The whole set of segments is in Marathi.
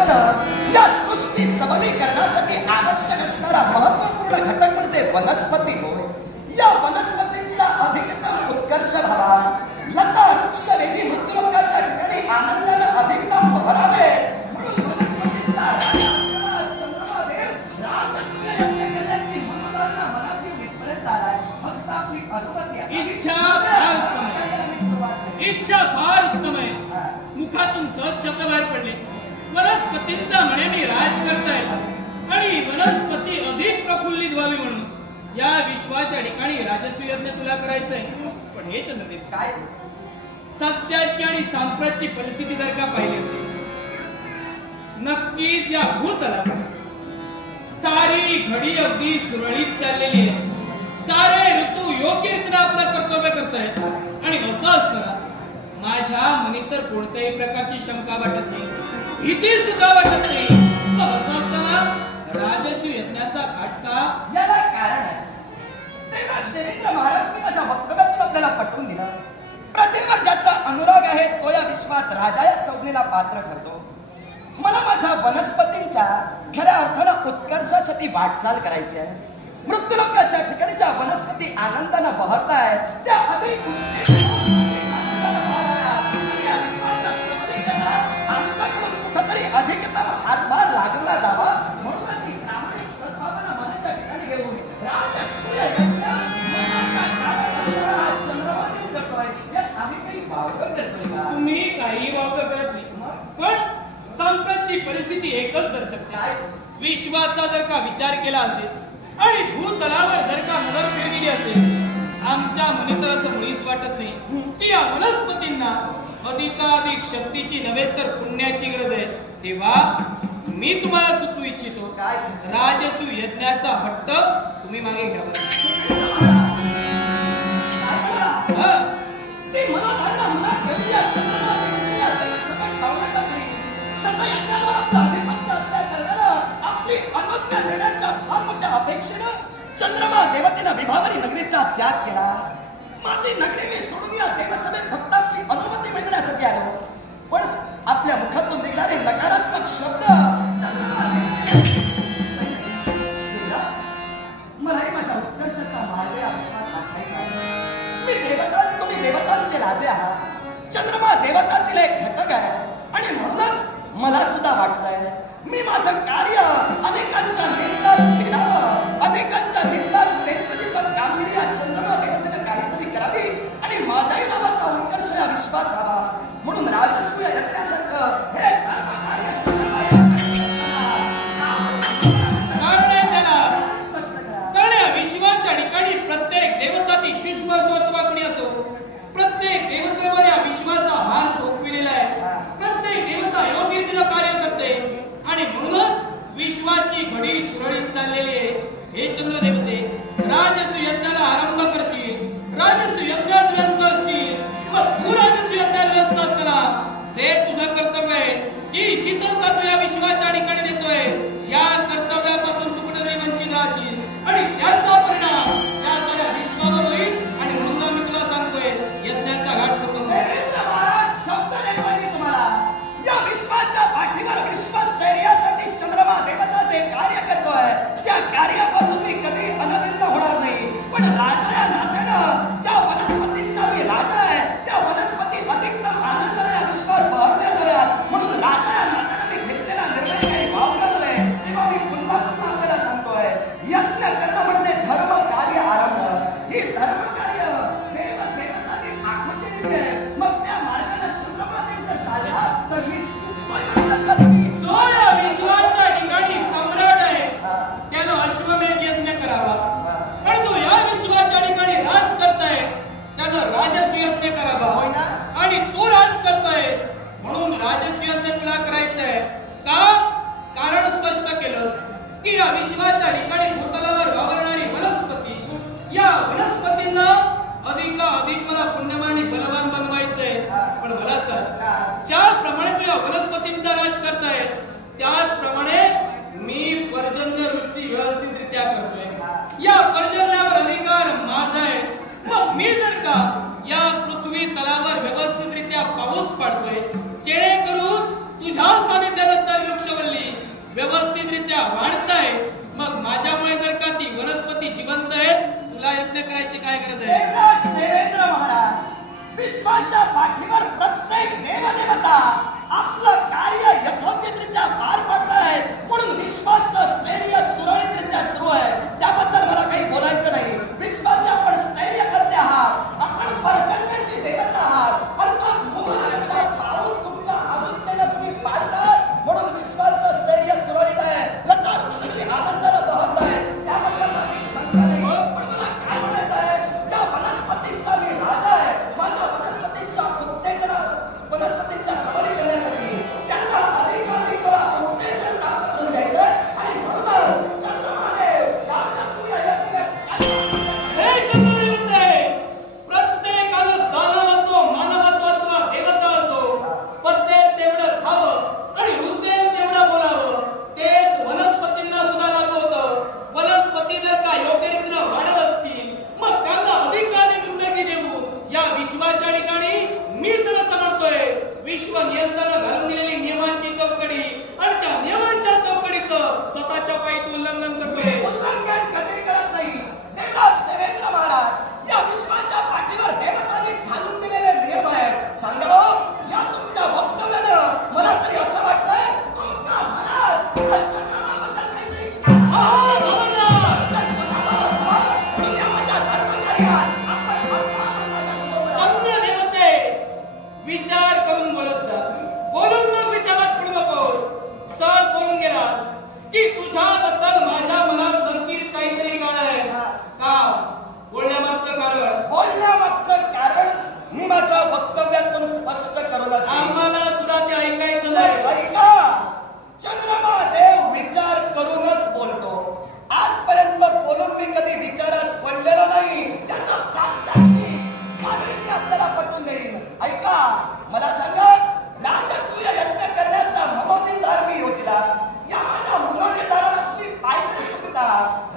मित्रांनो, या सृष्टी सबलीकरणासाठी आवश्यक असणारा महत्त्वपूर्ण घटक म्हणजे वनस्पती होय. या वनस्पतींचा अधिकतम उत्कर्ष व्हावा, लता वृक्षवेली मृत्यूलोकाच्या ठिकाणी आनंदाने अधिकतम बहरावे म्हणून वनस्पतींचा राजा चंद्रमादेव राजसूय यज्ञ करण्याची मनोधारणा मनात येऊन आलाय. फक्त आपली अनुमती असावी. इच्छा फार उत्तम आहे. मुखातून सहज शब्द बाहेर पडले. वनस्पतींचा म्हणे मी राज करताय आणि वनस्पती अधिक प्रफुल्लित व्हावी म्हणून या विश्वाच्या ठिकाणी राजसूय यज्ञ तुला करायचंय. पण हे चंद्रदेव, काय सध्याची आणि सांप्रतची परिस्थिती जर का पाहिली असेल, नक्कीच या भूतलावर सारी घडी अगदी सुरळीत चाललेली आहे. सारे ऋतू योग्य रीतीने आपलं कर्तव्य करतायत आणि असं असताना माझ्या मनी तर कोणत्याही प्रकारची शंका वाटत नाही, भीती सुद्धा वाटत नाही. असं असताना राजसूय यज्ञाचा घाटका याला कारण आहे. तेव्हा देवेंद्र महाराज माझ्या वक्तव्यातून आपल्याला पटवून दिला. प्रजेवर ज्याचा अनुराग आहे तो या विश्वात राजा या संज्ञेला पात्र ठरतो. मला माझ्या वनस्पतींच्या खऱ्या अर्थानं उत्कर्षासाठी वाटचाल करायची आहे. मृत्यूलोकाच्या ठिकाणी ज्या वनस्पती आनंदानं बहरतायत त्या अधिक आमच्याकडून कुठंतरी अधिकतम हातभार लागला जावा म्हणून ती प्रामाणिक सद्भावना मनाच्या ठिकाणी घेऊन राजसूय यज्ञ चंद्रमादेव करतोय. यात आम्ही काही वावगं करतोय का? तुम्ही काही वावगं करत नाही, पण संकटची परिस्थिती एकच दर्शवते. विश्वाचा जर का विचार केला असेल आणि भूतलावर जर का नजर फिरली असेल, आमच्या मनी तर असं मुळीच वाटत नाही की या वनस्पतींना अधिकाधिक शक्तीची नव्हे तर पुण्याची गरज आहे. तेव्हा मी तुम्हाला सुचवू इच्छितो, राजसूय यज्ञाचा हट्ट तुम्ही मागे घ्यावा. आपली अनुज्ञा देण्याच्या फार मोठ्या अपेक्षेनं चंद्रमा देवतेनं विभावरी नगरीचा त्याग केला. माझी नगरी मी सोडून या देवसभेत फक्त आपली अनुमती मिळण्यासाठी आलो. पण आपल्या मुखातून निघणारे नकारात्मक शब्द मलाही माझ्या उत्कर्षाचा मार्ग या विश्वात दाखवायचा. मी देवता, तुम्ही देवतांचे राजे आहात. चंद्रमा देवतांतील एक घटक आहे आणि म्हणूनच मला सुद्धा वाटतंय मी माझं कार्य अनेकांच्या नेत्रात फिरावं, अनेकांच्या नेत्रात नेत्रदीपक कामगिरी या चंद्रमा देवतेनं काहीतरी करावी आणि माझ्याही नावाचा उत्कर्ष या विश्वात व्हावा म्हणून राजसूय यज्ञासारखं हे कारण या विश्वाच्या ठिकाणी प्रत्येक देवताची सूक्ष्म स्वत्वाग्नी असो, प्रत्येक देवतेवर या विश्वाचा हार सोपविलेला आहे. प्रत्येक देवता योग्य रीतीनं कार्य करते आणि म्हणूनच विश्वाची घडी सुरळीत चाललेली आहे. हे चंद्रदेवते, राजसूय यज्ञाला आरंभ करशील, राजसूय यज्ञात व्यस्त असशील, मग तू राजसूय यज्ञात व्यस्त असताना जे तुझं कर्तव्य आहे, जी शीतलता तू या विश्वाच्या विश्वाच्या पाठीवर प्रत्येक देवदेवता आपलं कार्य यथोचितरित्या पार पाडतायत म्हणून विश्वाचं स्थैर्य सुरळीतरित्या सुरू आहे. त्याबद्दल मला काही बोलायचं नाही. विश्वाचे आपण स्थैर्य करते आहात, आपण पर्जन्याची देवता आहात, अर्थात मुबलक पाऊस तुमच्या आनंदाने तुम्ही पाडतात म्हणून विश्वाचं स्थैर्य सुरळीत आहे. लता वृक्षांनी आनंदाने बहरत आहेत. त्याबद्दल काही शंका नाही. पण मला काय म्हणायचं आहे, ज्या वनस्पतींचा मी राजा आहे, माझ्या वनस्पतींच्या वनस्पतींच्या सवरी करण्यासाठी त्यांना अधिकाधिक मला उत्तेजन प्राप्त करून द्यायचं आणि म्हणून चंद्रमादेव राजसूय हे चंद्रदेवते, प्रत्येकाला दानव असो, मानव असो अथवा देवता असो, पचेल तेवढं खावं आणि रुचेल तेवढं बोलावं. तेच वनस्पतींना सुद्धा लागू होतं. वनस्पती जर का योग्य रीतीने वाढत असतील मग त्यांना अधिकाधिक जिंदगी देऊ. या विश्वाच्या ठिकाणी मीच नसं म्हणतोय. विश्व नियंत्रण घालून दिलेली नियमांची चौकडी आणि त्या नियमांच्या चौकडीचं स्वतःच्या पायीत उल्लंघन करतोय. उल्लंघन कधी करत नाही. देवराज देवेंद्र महाराज, या विश्वाच्या पाठीवर देवतांनी घालून दिलेले नियम आहेत. सांगा या तुमच्या वक्तव्यानं मला तरी असं वाटतंय तुमच्या मनात चंद्रमाबद्दल काहीतरी म्हणून या माझ्या धर्मकार्यात चंद्रदेवते, विचार करून बोलत जा. बोलून मग विचारात पडू नकोस. सहज बोलून गेलास की तुझ्याबद्दल माझ्या मनात नक्कीच काहीतरी काळ आहे. का बोलण्यामागचं कारण? बोलण्यामागचं कारण मी माझ्या वक्तव्यातून स्पष्ट करूनच आम्हाला सुद्धा ते ऐकायचं नाही. ऐका, चंद्रमादेव विचार करूनच बोलतो. आजपर्यंत बोलून मी कधी विचारात पडलेलो नाही. त्याचा प्रात्यक्षिक मी आपल्याला पटवून देईन. ऐका, मला सांगा, राजसूय यज्ञ करण्याचा मनोनिर्धार मी योजला. या माझ्या मनोनिर्धाराला तुम्ही पायदळी चुकता.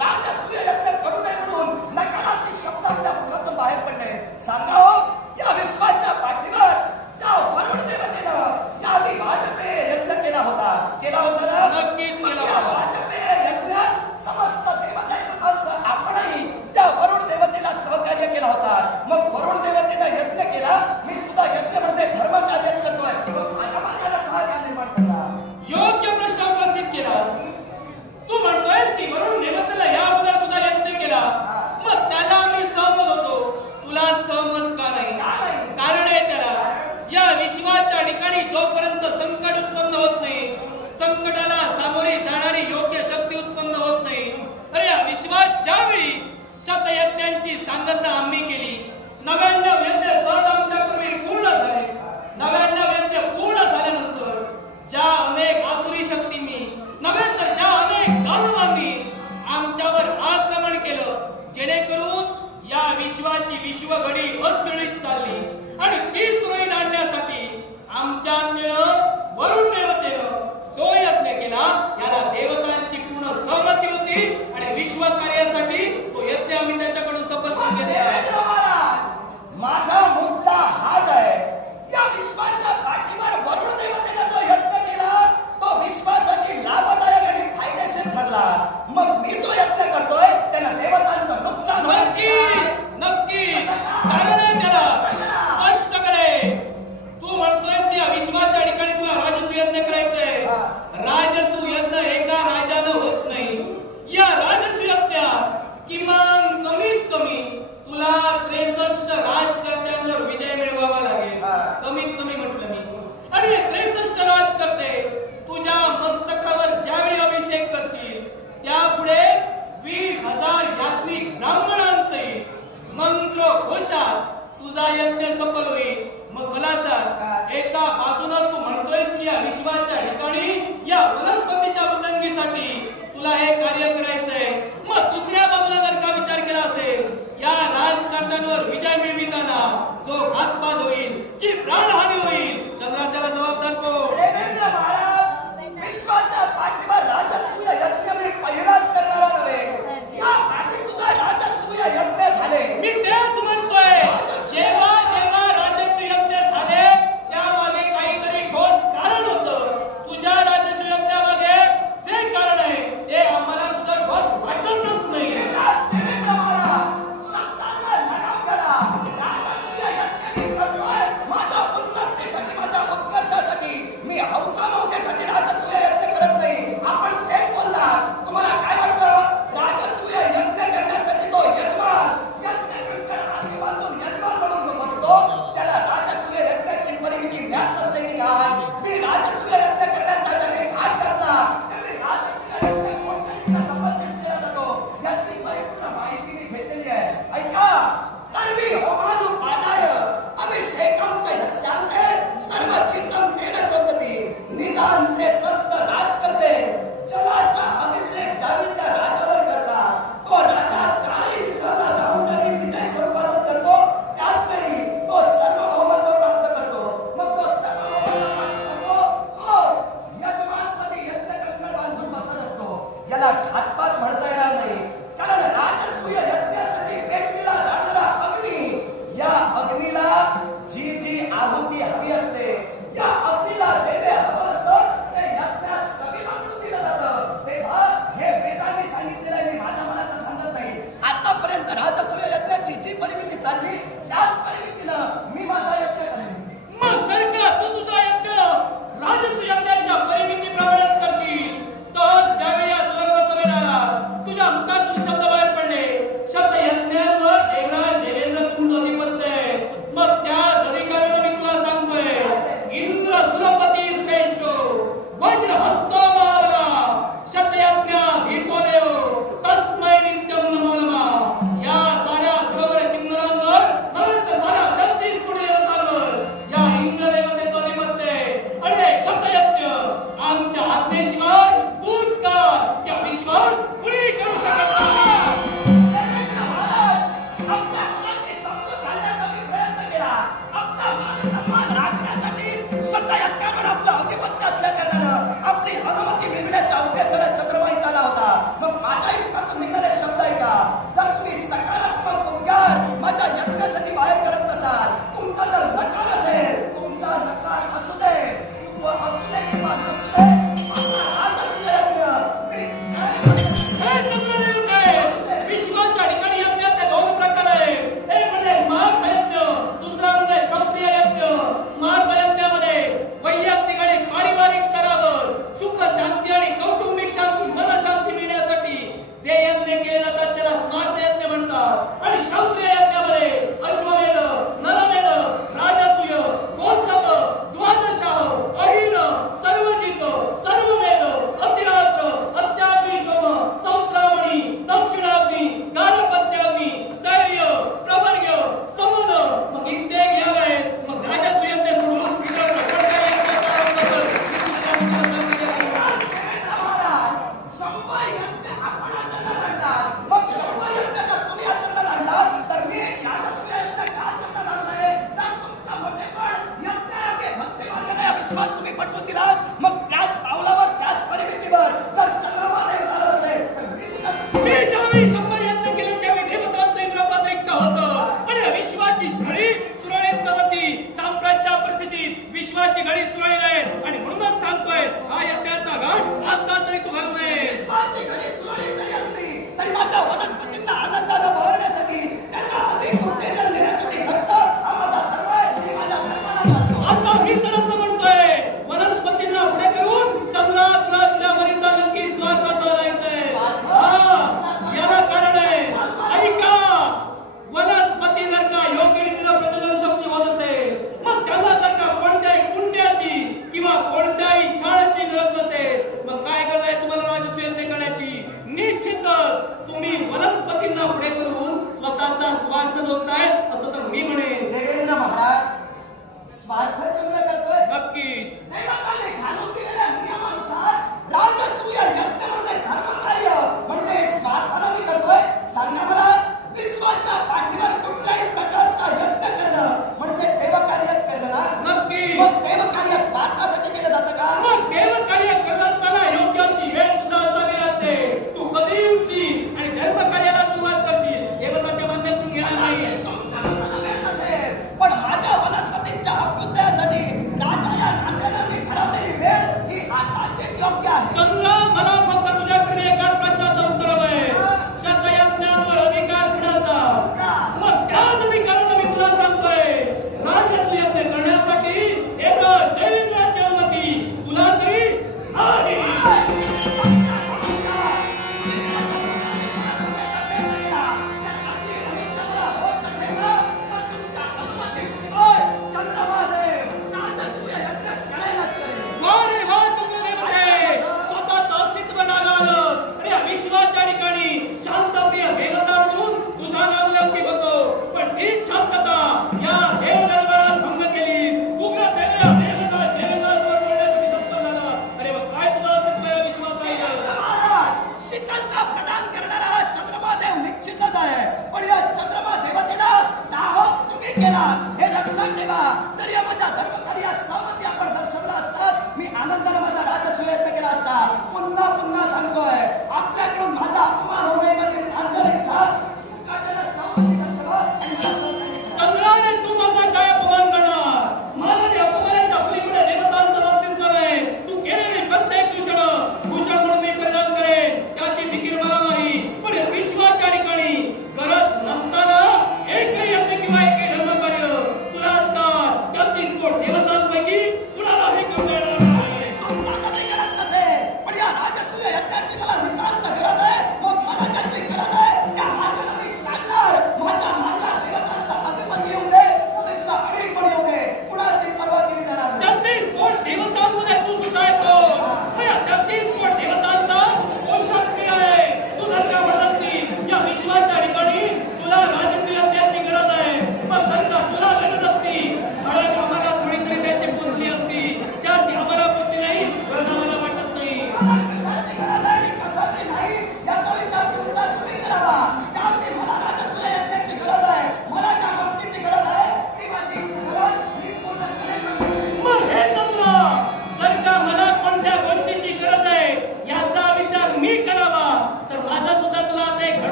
राजसूय यज्ञ करू नये म्हणून नकारार्थी शब्द आपल्या मुखातून बाहेर पडले. सांगा हो, या विश्वाच्या पाठीवर ज्या वरुण देवतेनं याआधी वाजपेय यज्ञ केला होता ना? नक्कीच केला या होता. वाजपेय यज्ञात समस्त देवतांसह आपणही त्या वरुण देवतेला सहकार्य केला होता. मग वरुण देवतेनं यज्ञ केला, मी सुद्धा यज्ञमध्ये धर्म कार्यच करतोय. माझ्या माझ्याला काय निर्माण करता? योग्य प्रश्न उपस्थित केलास. तू म्हणतोयस की वरुण देवतेला या अगोदर सुद्धा यज्ञ केला, मग त्याला मी सहमत होतो. तुला सहमत का नाही? कारण आहे त्याला, या विश्वाच्या ठिकाणी जोपर्यंत संकट उत्पन्न होत नाही, संकटाला सामोरे जाणारी योग्य शक्ती उत्पन्न होत नाही. अरे या विश्वात ज्यावेळी शतयज्ञांची सांगता आम्ही केली, 99 यज्ञ सहज आमच्या पूर्वी पूर्ण झाले. 99 यज्ञ पूर्ण झाल्यानंतर ज्या अनेक आसुरी शक्तींनी नव्हे तर ज्या अनेक दानवांनी आमच्यावर आक्रमण केलं, जेणेकरून या विश्वाची विश्वघडी अडचणीत चालली आणि ती सुरळीत आणण्यासाठी आमच्या वरुण देवतेनं तो यज्ञ केला. याला देवतांची पूर्ण सहमती होती आणि विश्व कार्यासाठी तो यज्ञ आम्ही त्याच्याकडून सफल करून घेतला. त्याला घातपात म्हणता येणार नाही, कारण राजसूय यज्ञासाठी पेटलेला जाणारा अग्नी, या अग्नीला जी जी आहुती हवी असते, या अग्नीला जे जे हवं असतं ते यज्ञात सगळीला म्हणून दिलं जातं. तेव्हा हे वेदांनी सांगितलेलं आहे, मी माझ्या मनाचं सांगत नाही. आतापर्यंत राजसूय यज्ञाची जी परिमिती चालली त्याच परिमितीनं मी माझा यज्ञ करेन. मग जर का तू तुझा यज्ञ राजसूय यज्ञाच्या परिमितीप्रमाणेच करशील, सहज ज्यावेळी या स्वर्ग सभेला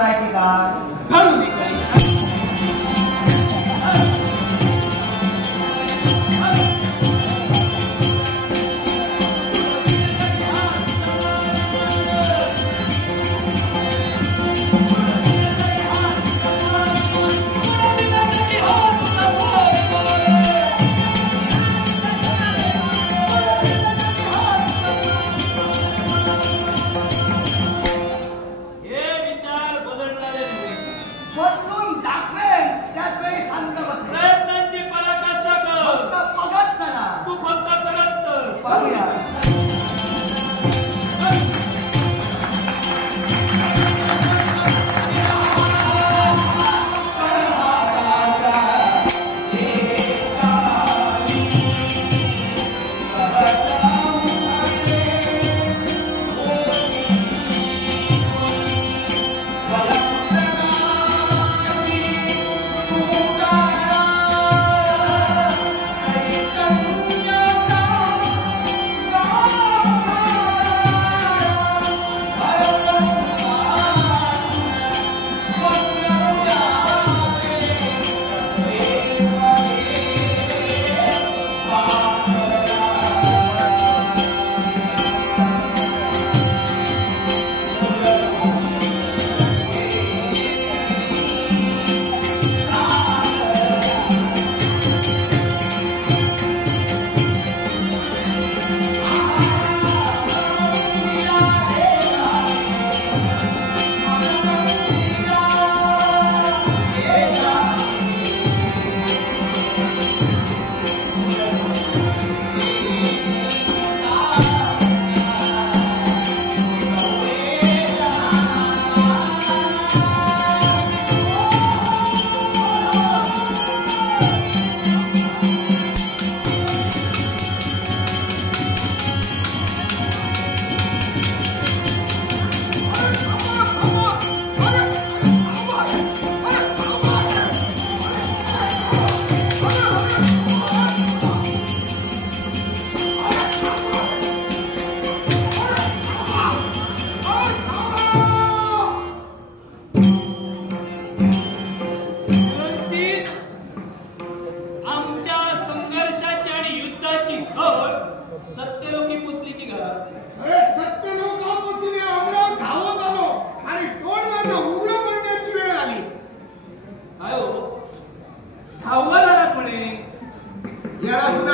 काय केला घरून निघाली. याला